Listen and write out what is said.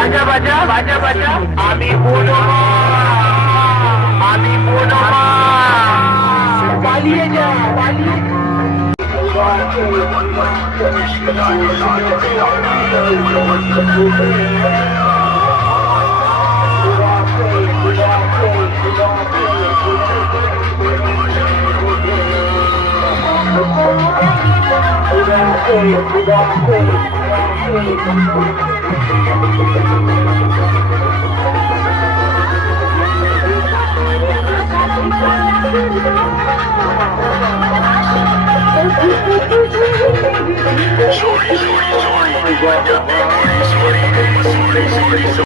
বাজা বাজা বাজা বাজা আমি বলো পালিয়ে যা পালিয়ে Sorry, sorry, sorry. I got that money, sorry, sorry, sorry.